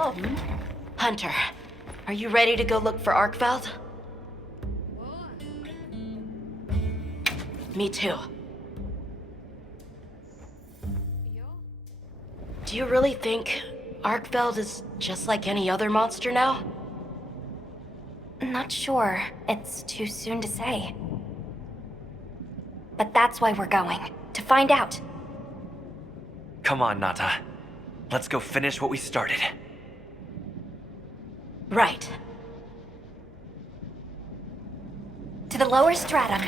Oh. Hunter, are you ready to go look for Arkveld? Me too. Do you really think Arkveld is just like any other monster now? Not sure. It's too soon to say. But that's why we're going. To find out. Come on, Nata. Let's go finish what we started. Right. To the lower stratum.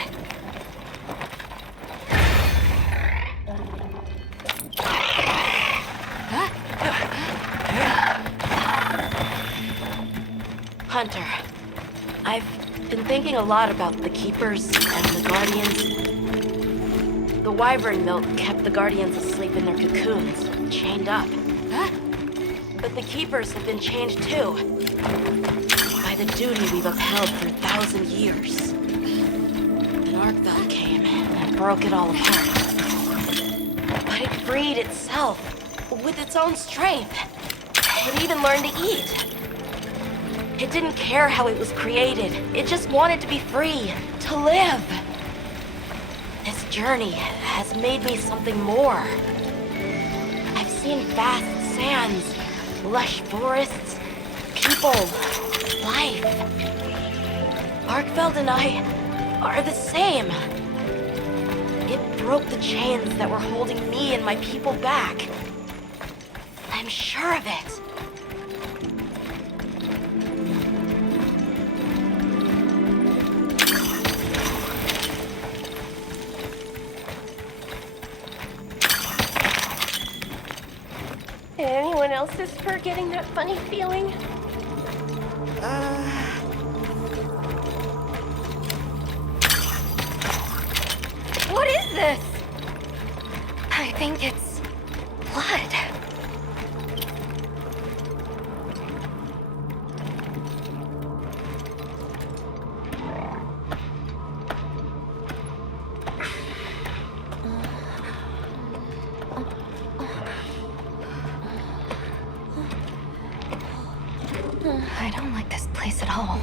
Hunter, I've been thinking a lot about the Keepers and the Guardians. The wyvern milk kept the Guardians asleep in their cocoons, chained up. But the Keepers have been changed too, by the duty we've upheld for 1,000 years. And Arkveld came and broke it all apart. But it freed itself, with its own strength. It even learned to eat. It didn't care how it was created. It just wanted to be free, to live. This journey has made me something more. I've seen vast sands, lush forests, people, life. Arkveld and I are the same. It broke the chains that were holding me and my people back. I'm sure of it. Anyone else's fur getting that funny feeling? What is this? I think it's blood. I don't like this place at all.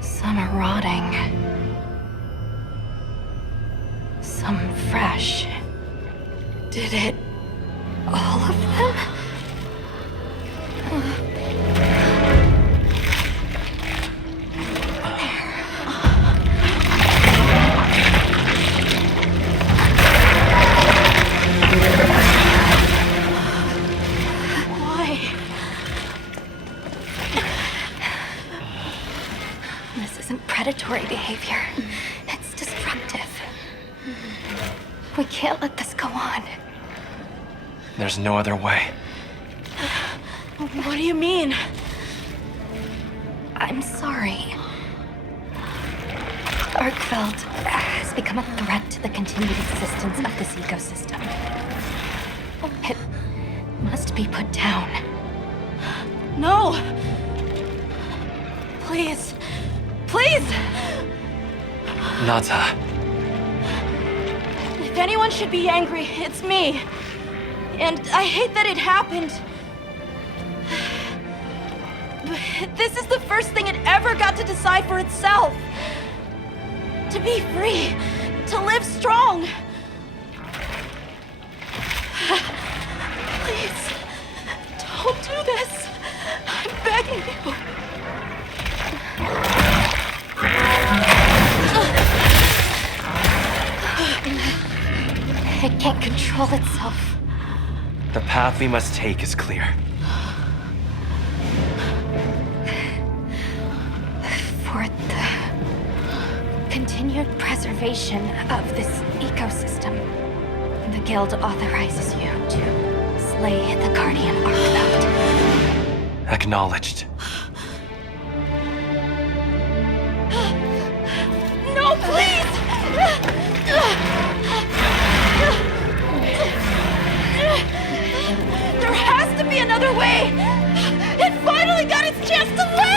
Some are rotting. Some fresh. Did it... all of them? Why? This isn't predatory behavior. It's destructive. We can't let this go on. There's no other way. What do you mean? I'm sorry. Arkveld has become a threat to the continued existence of this ecosystem. It must be put down. No! Please. Please! Nata. If anyone should be angry, it's me. And I hate that it happened. But this is the first thing it ever got to decide for itself. To be free. To live strong. Please. Don't do this. I'm begging you. It can't control itself. The path we must take is clear. For the continued preservation of this ecosystem, the The guild authorizes you to slay the Guardian Arkveld. Acknowledged. No, please! There has to be another way! It finally got its chance to live!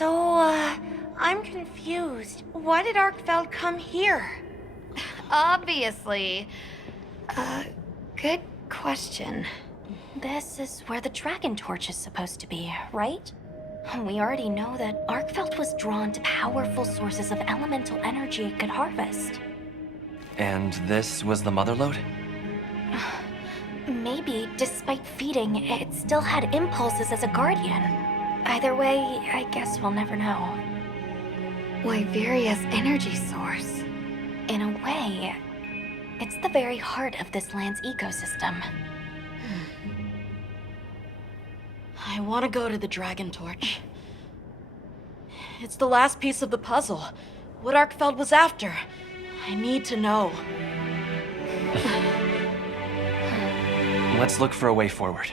I'm confused. Why did Arkveld come here? Obviously. Good question. This is where the Dragontorch is supposed to be, right? We already know that Arkveld was drawn to powerful sources of elemental energy it could harvest. And this was the mother lode? Maybe, despite feeding, it still had impulses as a guardian. Either way, I guess we'll never know. Wyveria's energy source. In a way, it's the very heart of this land's ecosystem. I want to go to the Dragontorch. It's the last piece of the puzzle. What Arkveld was after. I need to know. Let's look for a way forward.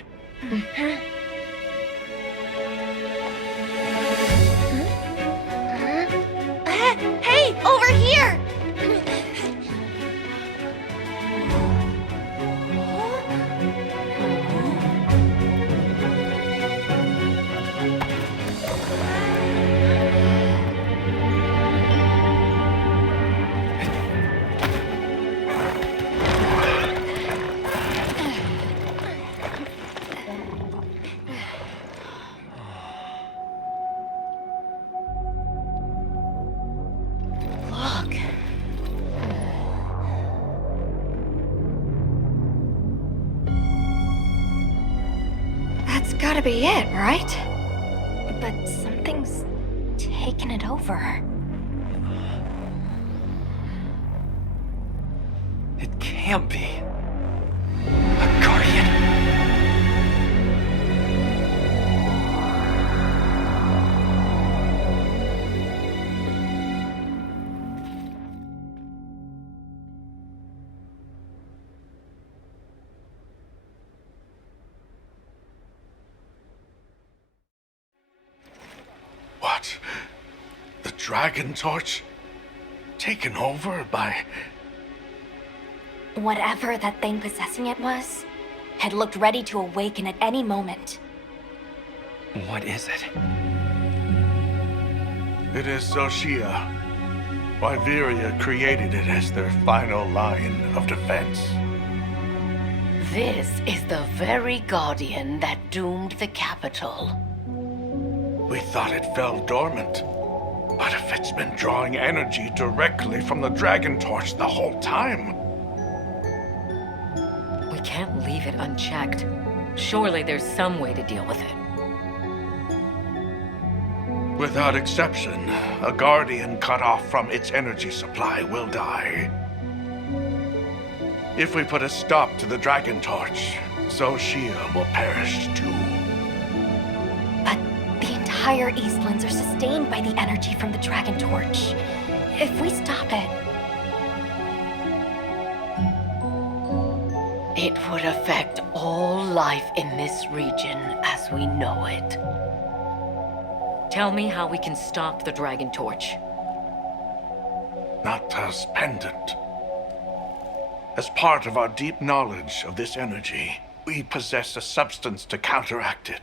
Hey, over here! Look. That's gotta be it, right? But something's taken it over. It can't be. A guardian. What? The Dragontorch? Taken over by... Whatever that thing possessing it was, had looked ready to awaken at any moment. What is it? It is Xochitl. Wyveria created it as their final line of defense. This is the very guardian that doomed the capital. We thought it fell dormant. But if it's been drawing energy directly from the Dragontorch the whole time... We can't leave it unchecked. Surely there's some way to deal with it. Without exception, a guardian cut off from its energy supply will die. If we put a stop to the Dragontorch, Xochitl will perish too. But the entire Eastlands are sustained by the energy from the Dragontorch. If we stop it, It would affect all life in this region as we know it. Tell me how we can stop the Dragontorch. Nata's pendant. As part of our deep knowledge of this energy, we possess a substance to counteract it.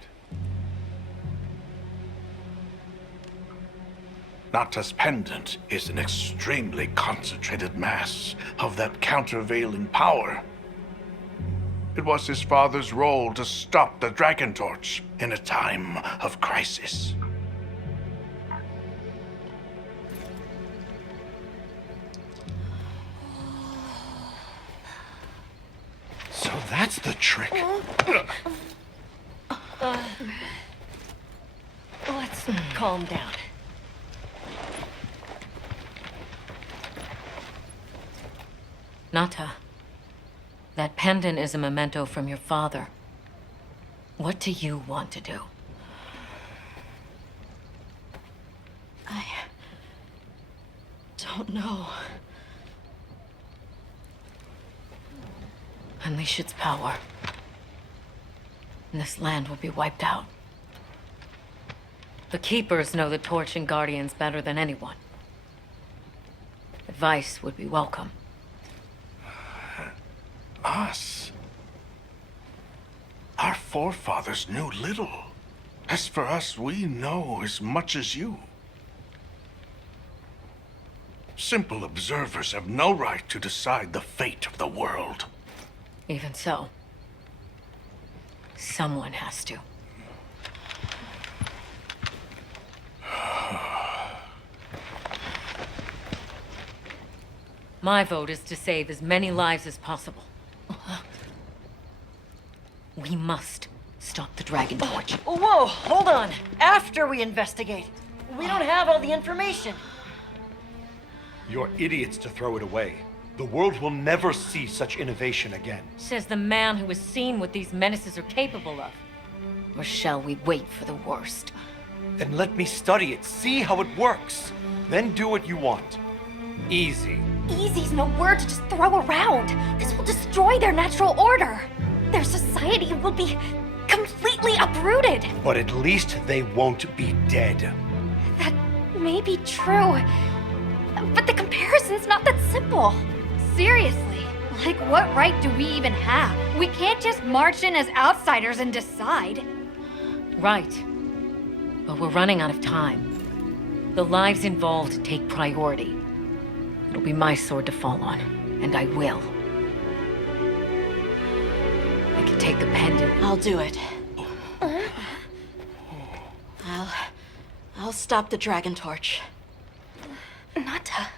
Nata's pendant is an extremely concentrated mass of that countervailing power. It was his father's role to stop the Dragontorch in a time of crisis. So that's the trick. Let's calm down. Nata, that pendant is a memento from your father. What do you want to do? I don't know. Unleash its power, and this land will be wiped out. The Keepers know the Torch and Guardians better than anyone. Advice would be welcome. Us? Our forefathers knew little. As for us, we know as much as you. Simple observers have no right to decide the fate of the world. Even so, someone has to. My vote is to save as many lives as possible. We must stop the Dragontorch. Whoa, hold on. After we investigate. We don't have all the information. You're idiots to throw it away. The world will never see such innovation again. Says the man who has seen what these menaces are capable of. Or shall we wait for the worst? Then let me study it, see how it works. Then do what you want. Easy. Easy's no word to just throw around. This will destroy their natural order. Their society will be completely uprooted. But at least they won't be dead. That may be true, but the comparison's not that simple. Seriously, like what right do we even have? We can't just march in as outsiders and decide. Right. But we're running out of time. The lives involved take priority. It'll be my sword to fall on, and I will. I can take the pendant. I'll do it. I'll stop the Dragontorch. Nata.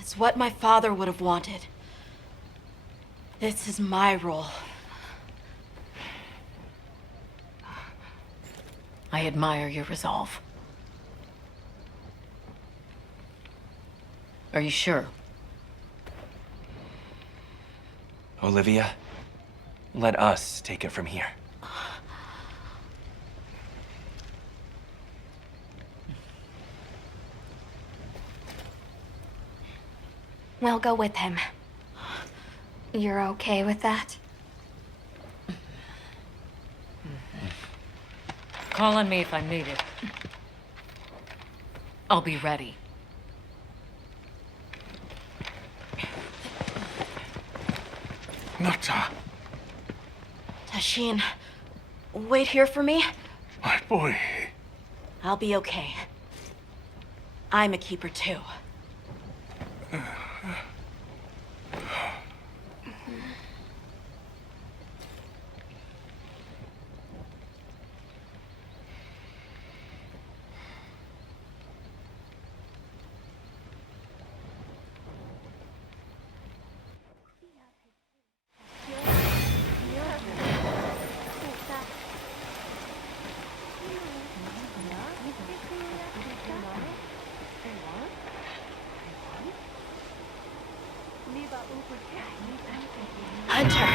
It's what my father would have wanted. This is my role. I admire your resolve. Are you sure? Olivia, let us take it from here. We'll go with him. You're okay with that? Call on me if I'm needed. I'll be ready. Nata, Tashin, wait here for me. my boy. I'll be okay. I'm a keeper too. Hunter,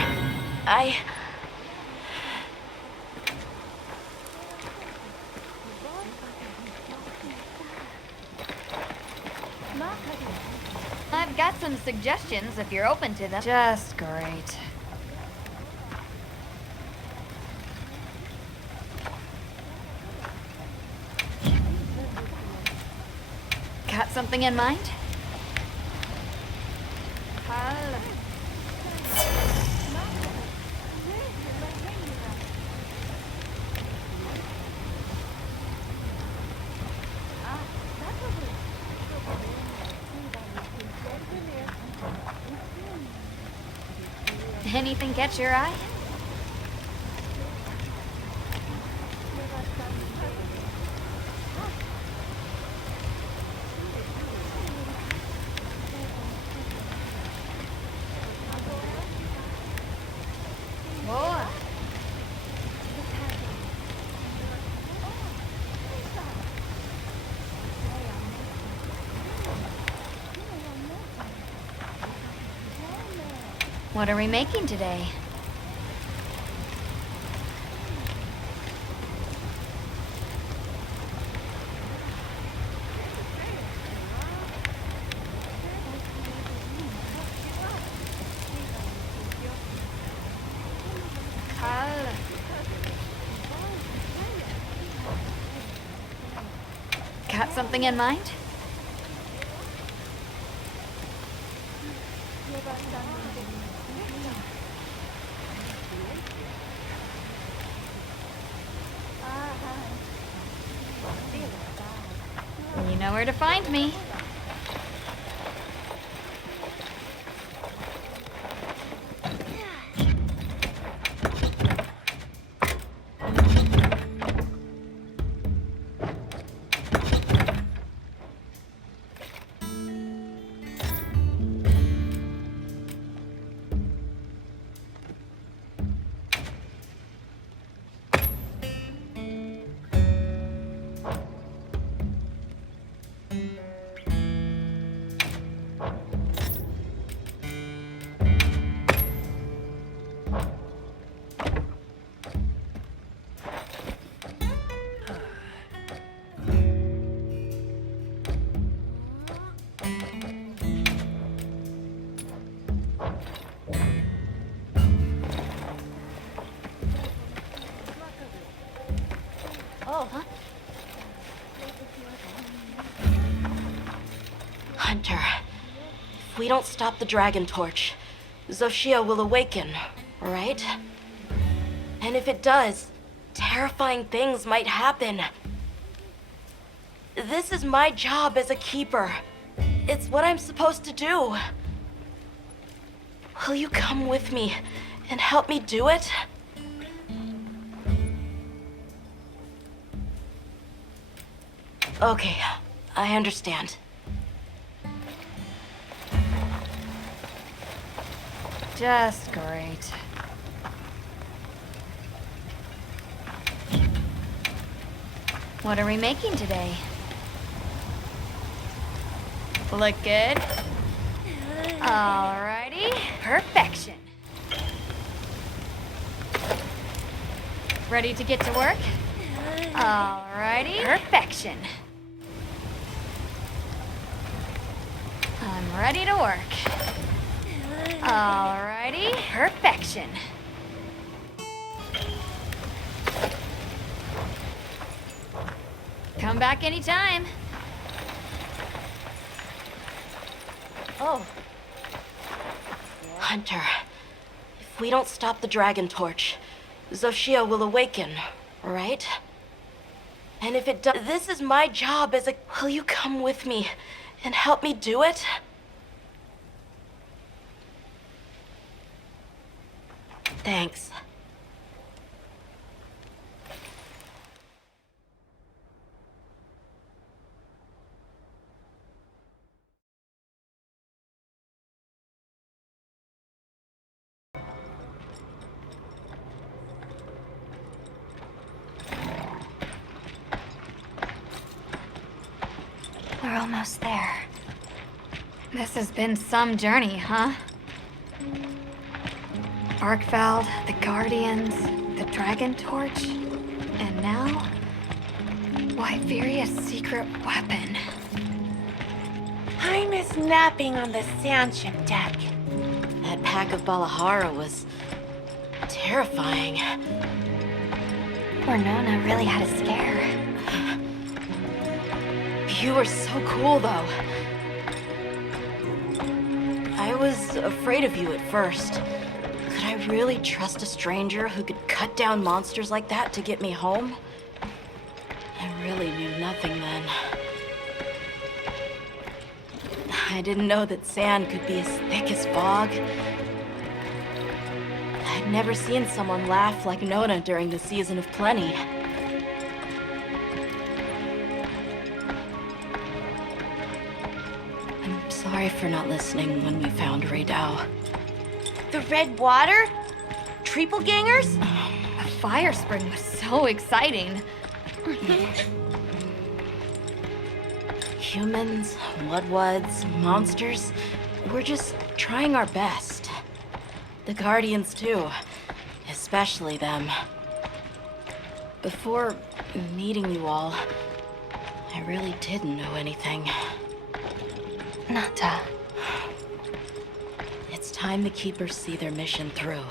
I've got some suggestions if you're open to them. Just great. Got something in mind? Anything catch your eye? Boa. What are we making today? Got something in mind? You know where to find me. Hunter, if we don't stop the Dragontorch, Xochitl will awaken, right? And if it does, terrifying things might happen. This is my job as a keeper. It's what I'm supposed to do. Will you come with me and help me do it? Okay, I understand. Just great. What are we making today? Look good? Alrighty. Perfection. Ready to get to work? Alrighty. Perfection. I'm ready to work. Alrighty. Perfection. Come back anytime. Oh. Hunter, if we don't stop the Dragontorch, Xochitl will awaken, right? And if it does, this is my job as a... Will you come with me and help me do it? Thanks. We're almost there. This has been some journey, huh? Arkveld, the Guardians, the Dragontorch, and now, Wyveria's secret weapon. I miss napping on the sandship deck. That pack of Balahara was terrifying. Poor Nona really had a scare. You were so cool, though. I was afraid of you at first. Could I really trust a stranger who could cut down monsters like that to get me home? I really knew nothing then. I didn't know that sand could be as thick as fog. I'd never seen someone laugh like Nona during the season of plenty. I'm sorry for not listening when we found Raydao. The red water? Triple gangers? The fire spring was so exciting. Humans, Mudwoods, monsters, we're just trying our best. The Guardians, too. Especially them. Before meeting you all, I really didn't know anything. Nata. It's time the Keepers see their mission through.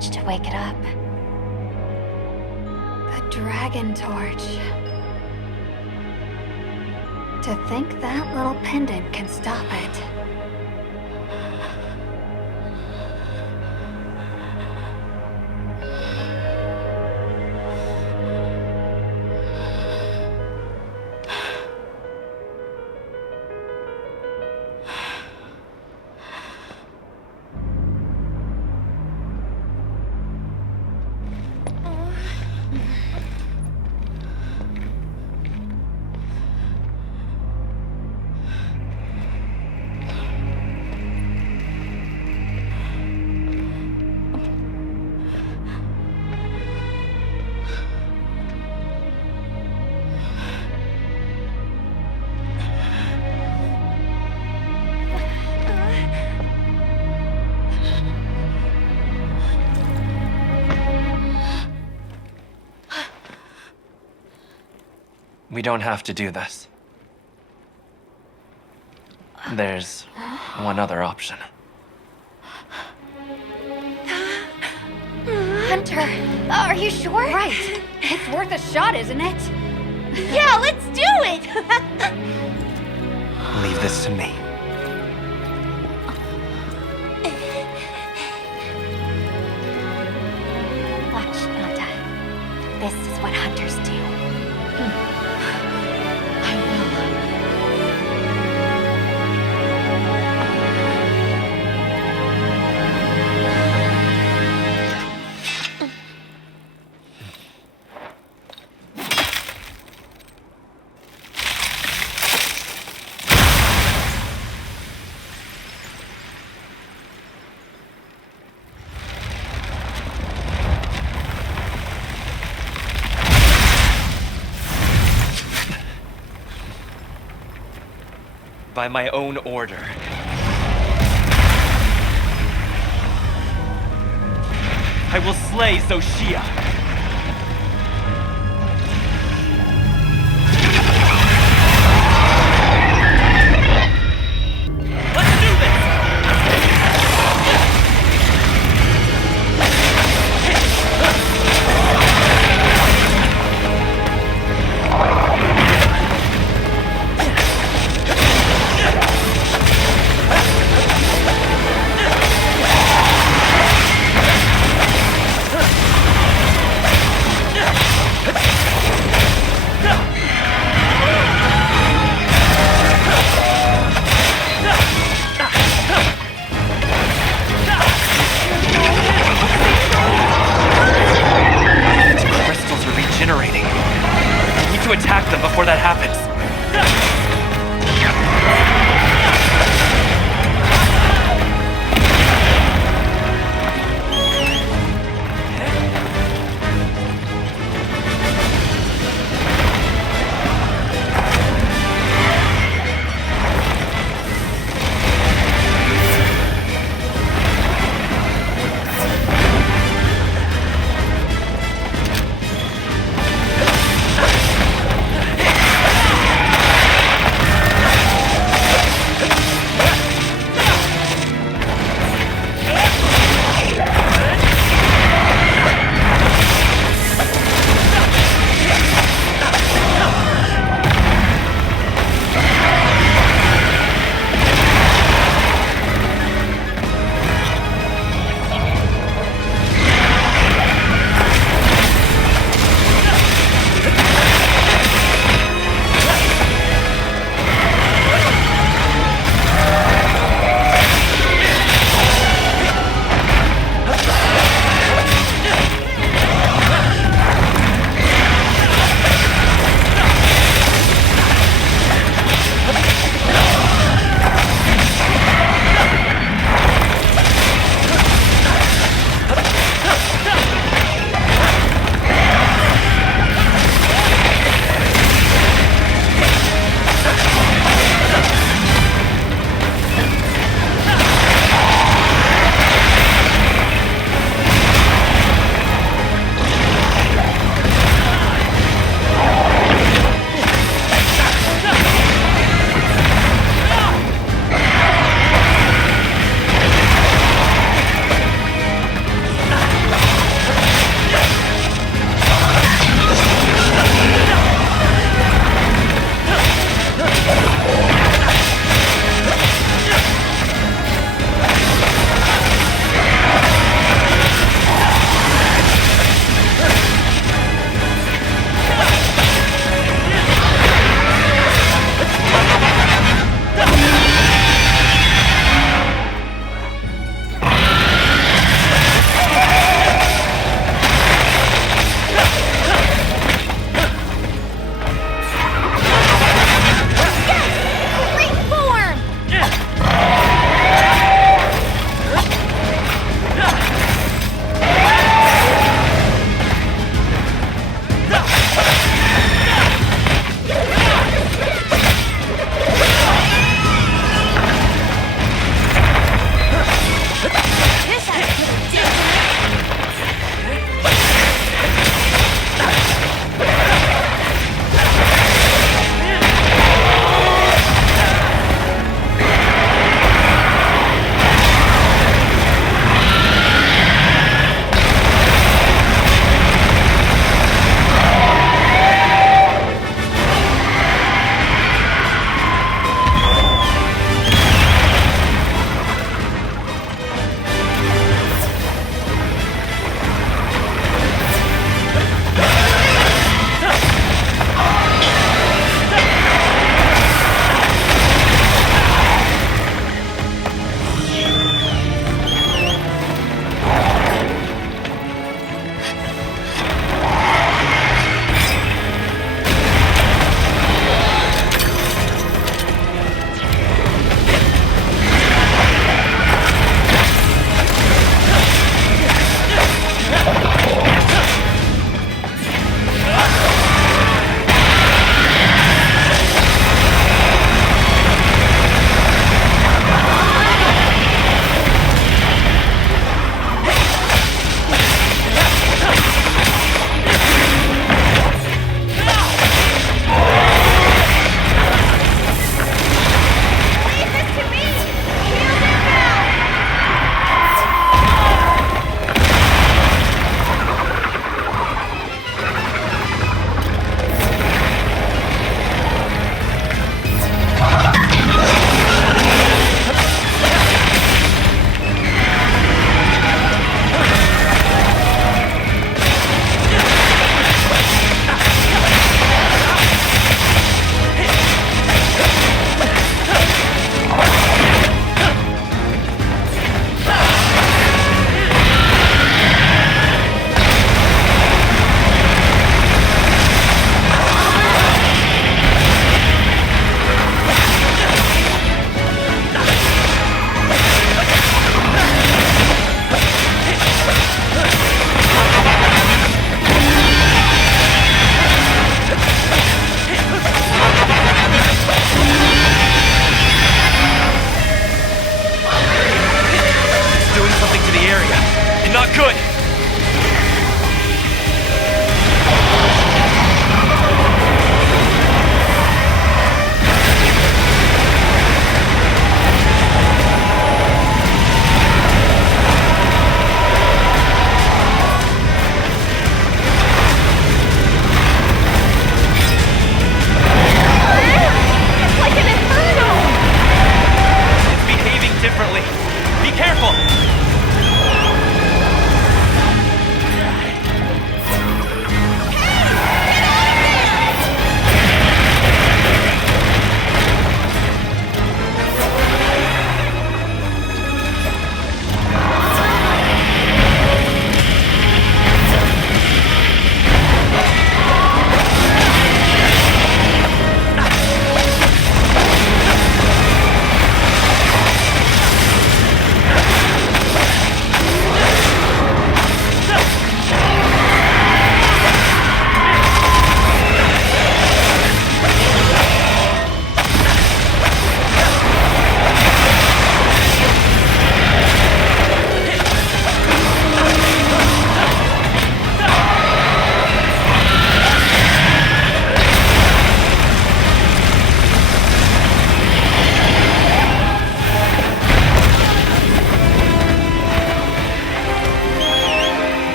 much to wake it up. The Dragontorch. To think that little pendant can stop it. We don't have to do this. There's one other option. Hunter, are you sure? Right. It's worth a shot, isn't it? Yeah, let's do it! Leave this to me. Watch, Nanta. This is what hunters do. By my own order. I will slay Zoshia. Let's do this!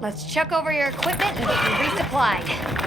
Let's check over your equipment and get you resupplied.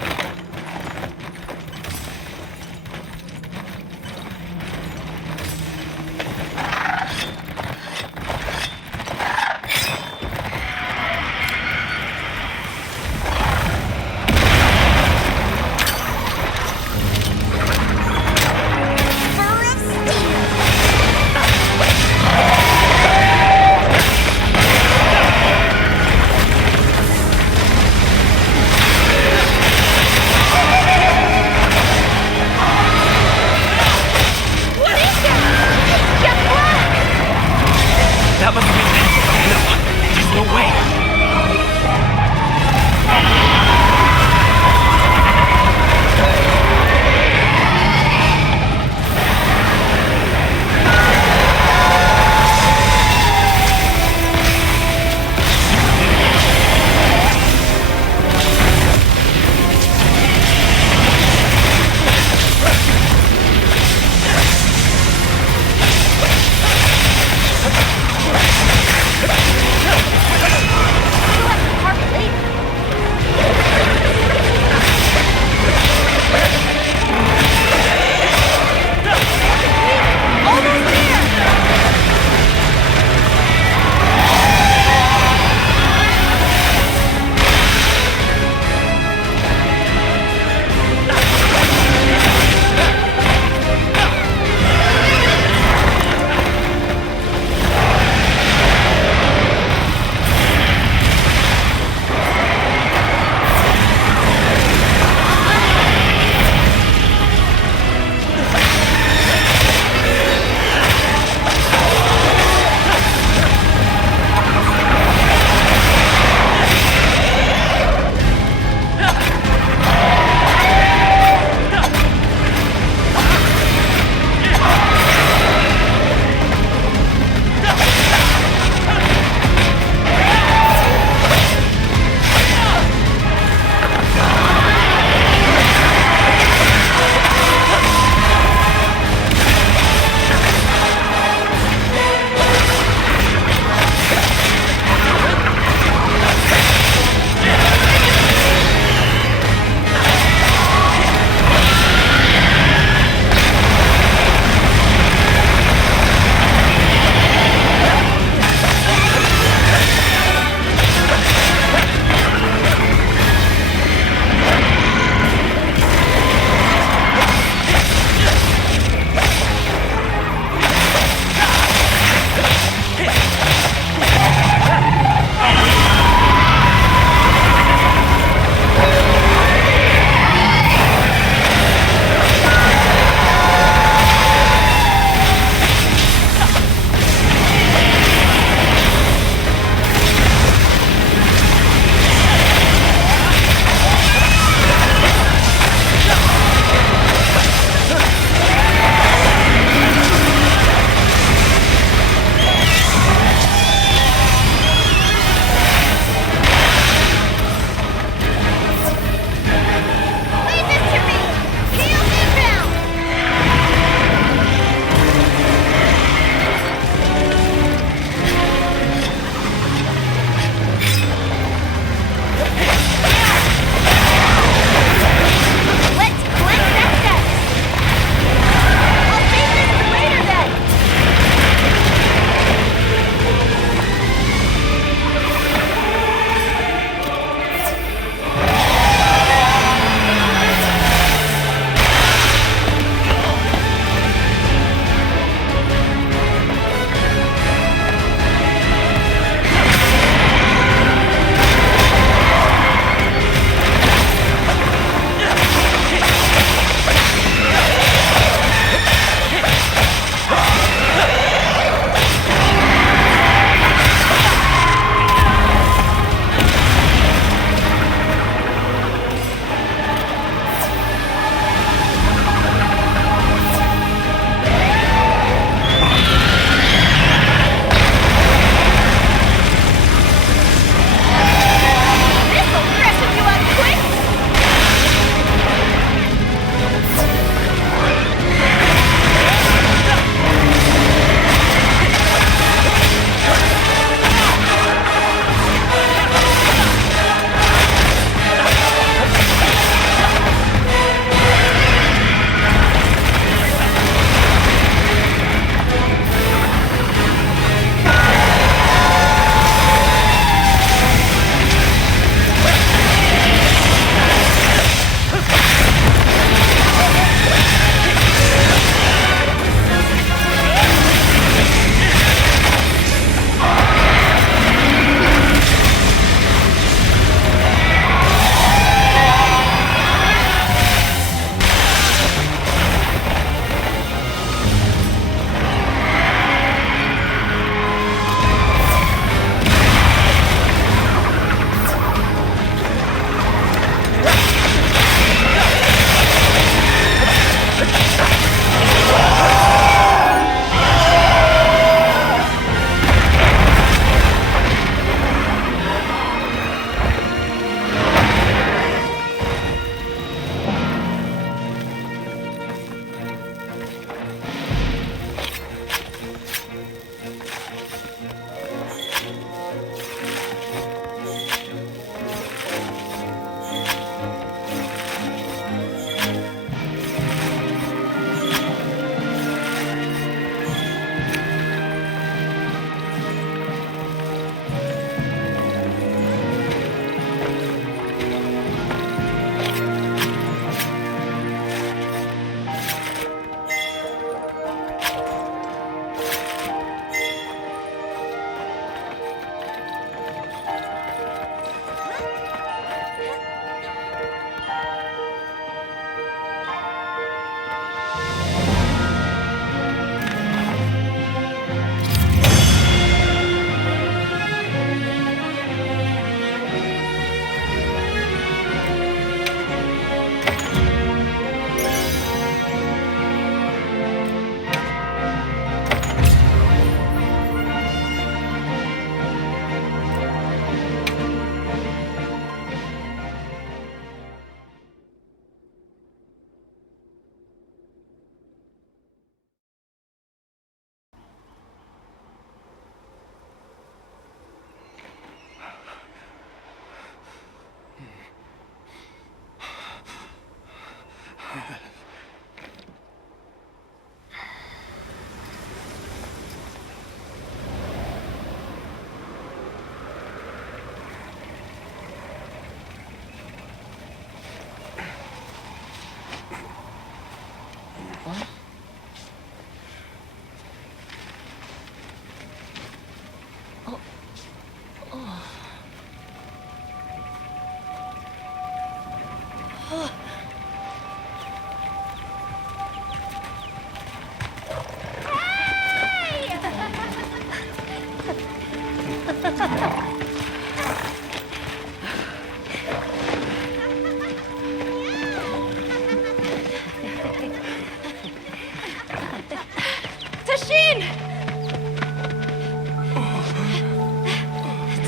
Tashin!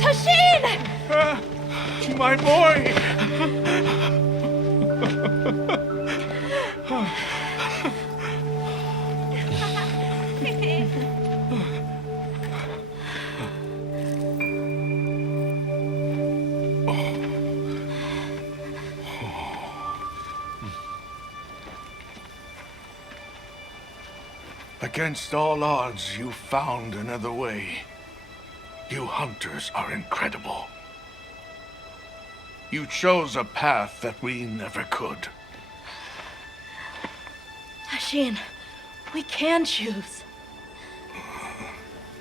Tashin! My boy! Against all odds, you found another way. You hunters are incredible. You chose a path that we never could. Tashin, we can choose.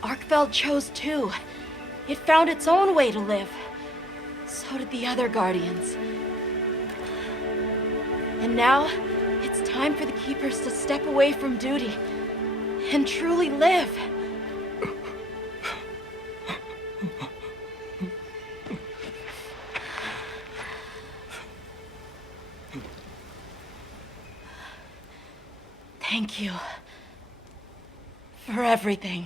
Arkveld chose too. It found its own way to live. So did the other Guardians. And now, it's time for the Keepers to step away from duty and truly live. Thank you for everything.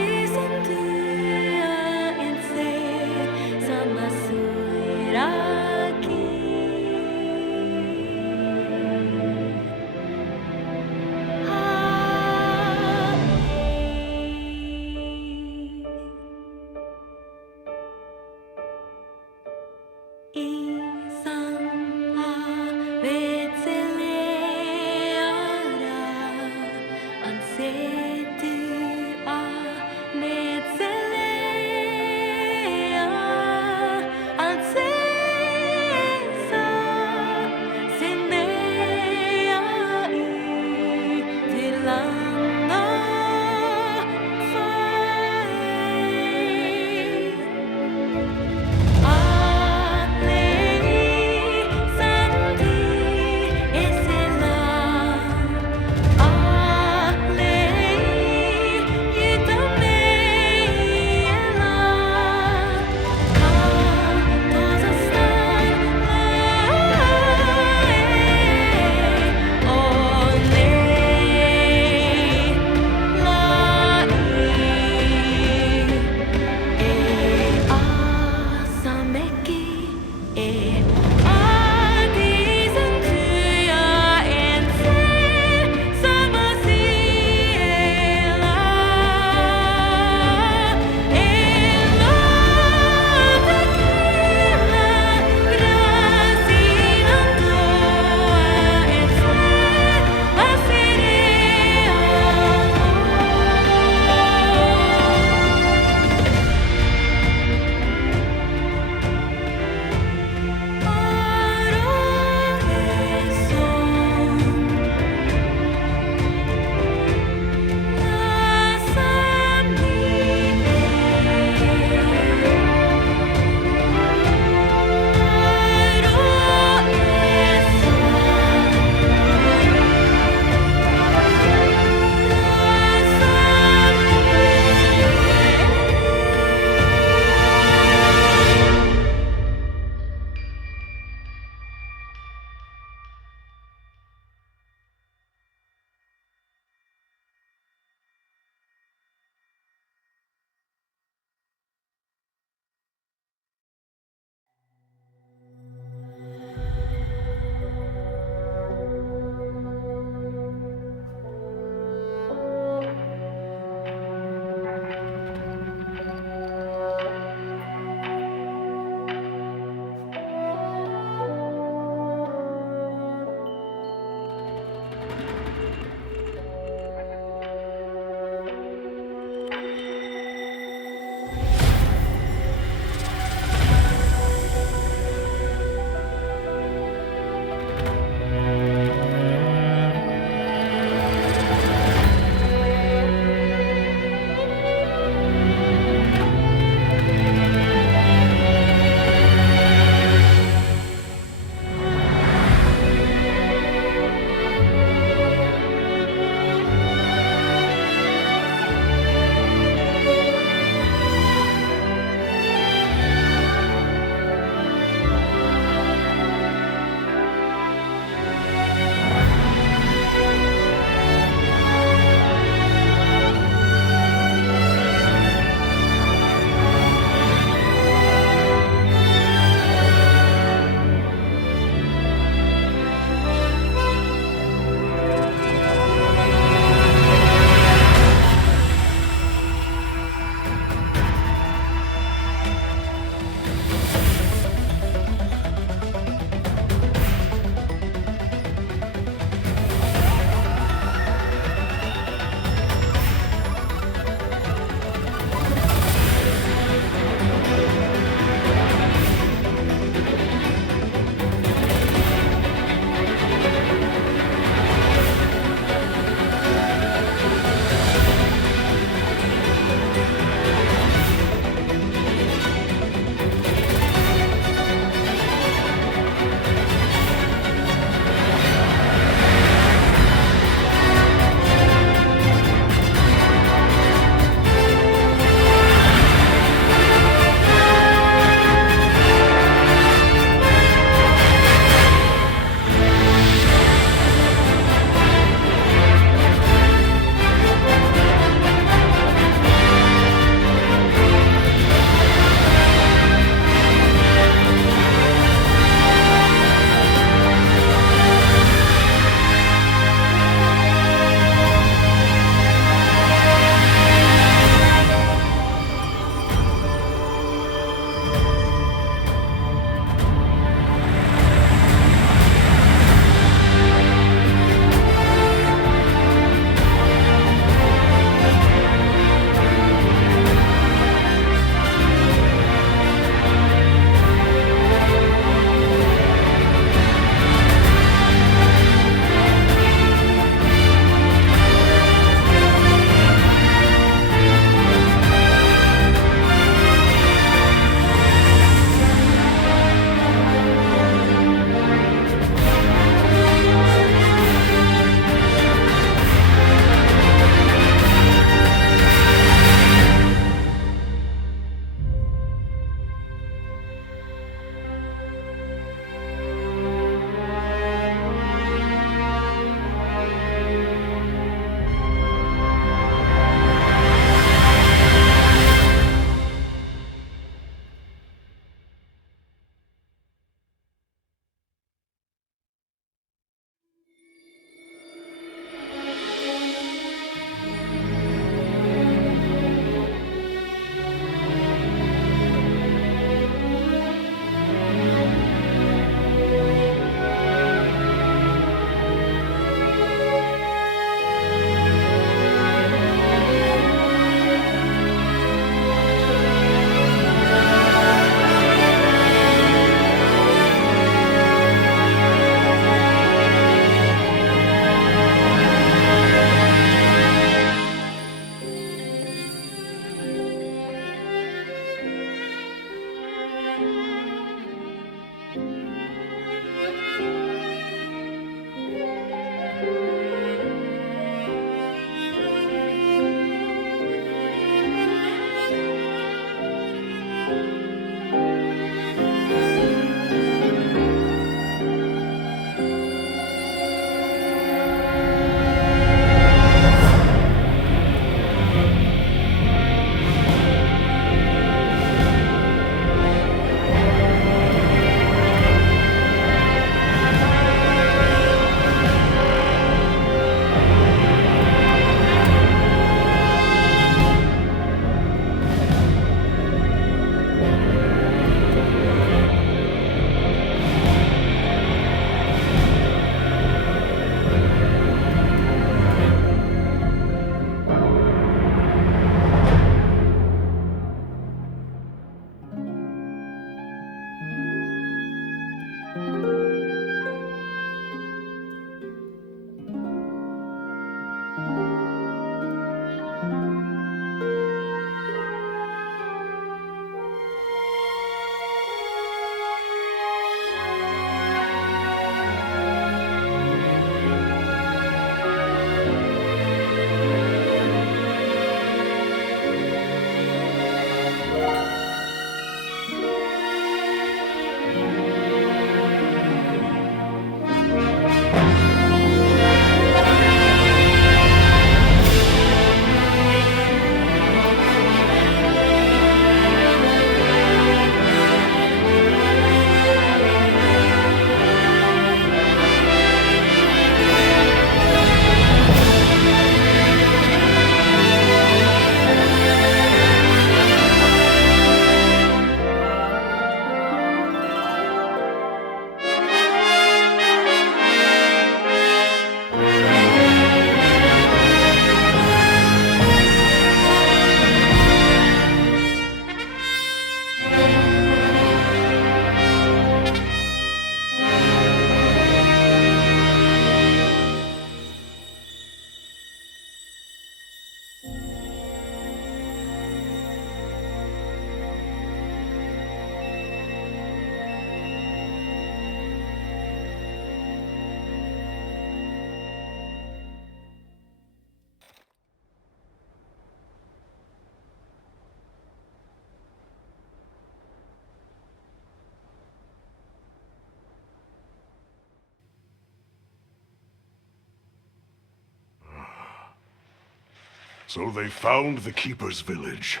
So they found the Keeper's village.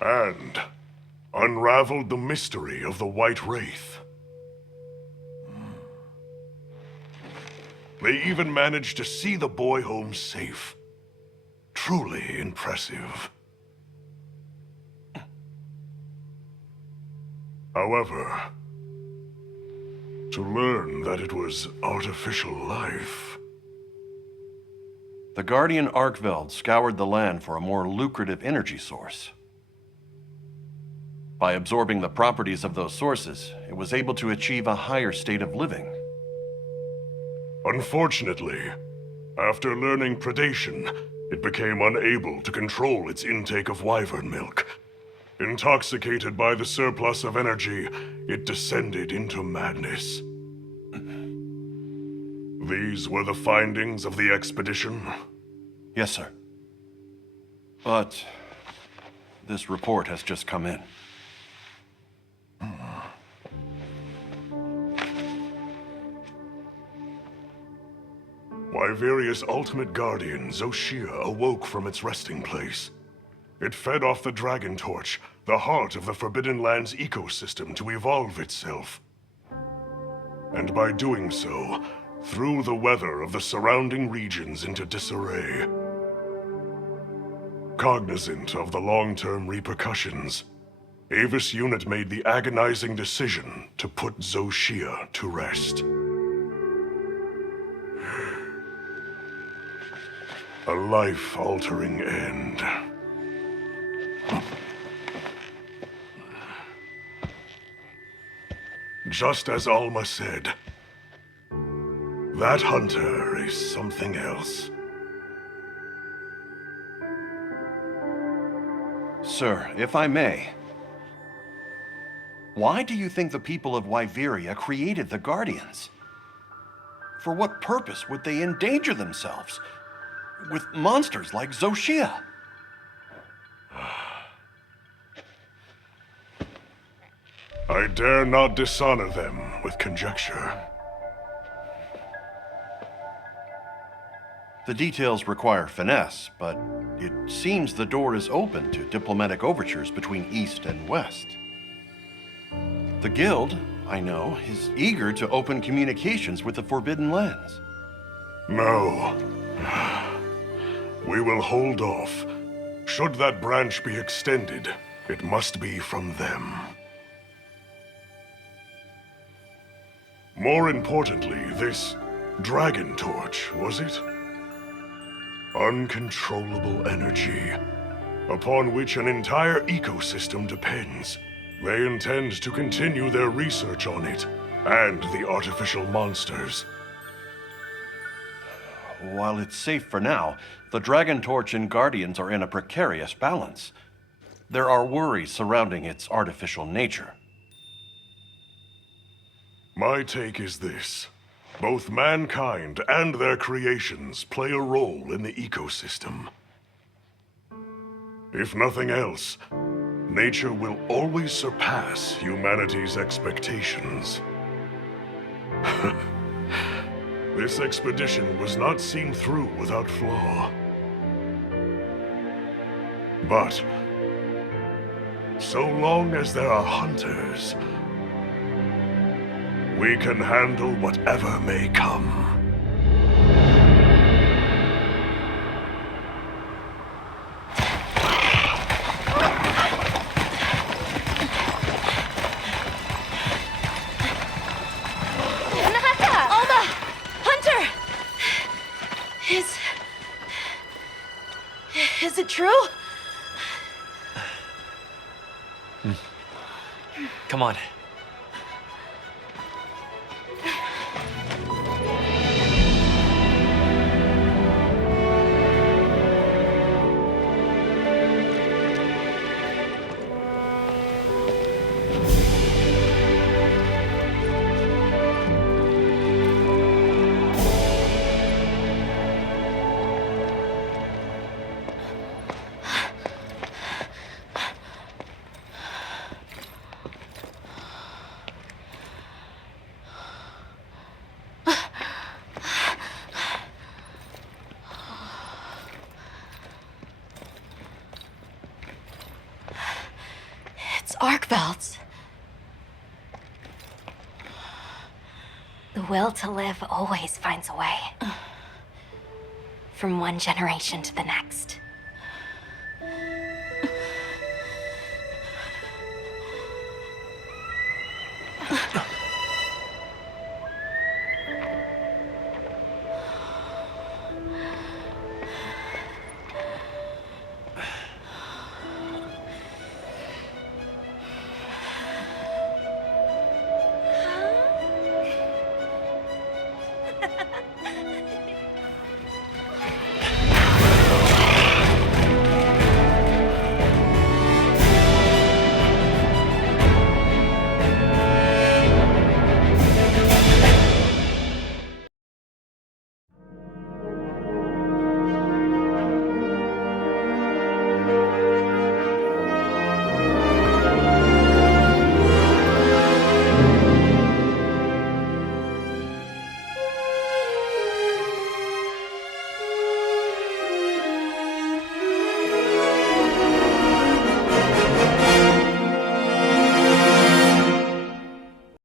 And unraveled the mystery of the White Wraith. They even managed to see the boy home safe. Truly impressive. However, to learn that it was artificial life... The Guardian Arkveld scoured the land for a more lucrative energy source. By absorbing the properties of those sources, it was able to achieve a higher state of living. Unfortunately, after learning predation, it became unable to control its intake of wyvern milk. Intoxicated by the surplus of energy, it descended into madness. These were the findings of the expedition? Yes, sir. But this report has just come in. Wyveria's ultimate guardian, Zoshia, awoke from its resting place. It fed off the Dragontorch, the heart of the Forbidden Lands ecosystem, to evolve itself. And by doing so, threw the weather of the surrounding regions into disarray. Cognizant of the long-term repercussions, Avis Unit made the agonizing decision to put Zoshia to rest. A life-altering end. Just as Alma said, that hunter is something else. Sir, if I may, why do you think the people of Wyveria created the Guardians? For what purpose would they endanger themselves with monsters like Zoshia? I dare not dishonor them with conjecture. The details require finesse, but it seems the door is open to diplomatic overtures between East and West. The Guild, I know, is eager to open communications with the Forbidden Lands. No. We will hold off. Should that branch be extended, it must be from them. More importantly, this Dragontorch, was it? Uncontrollable energy, upon which an entire ecosystem depends. They intend to continue their research on it, and the artificial monsters. While it's safe for now, the Dragontorch and Guardians are in a precarious balance. There are worries surrounding its artificial nature. My take is this. Both mankind and their creations play a role in the ecosystem. If nothing else, nature will always surpass humanity's expectations. This expedition was not seen through without flaw. But so long as there are hunters, we can handle whatever may come. Alma! Hunter! Is it true? Come on. Arkvelds. The will to live always finds a way. From one generation to the next.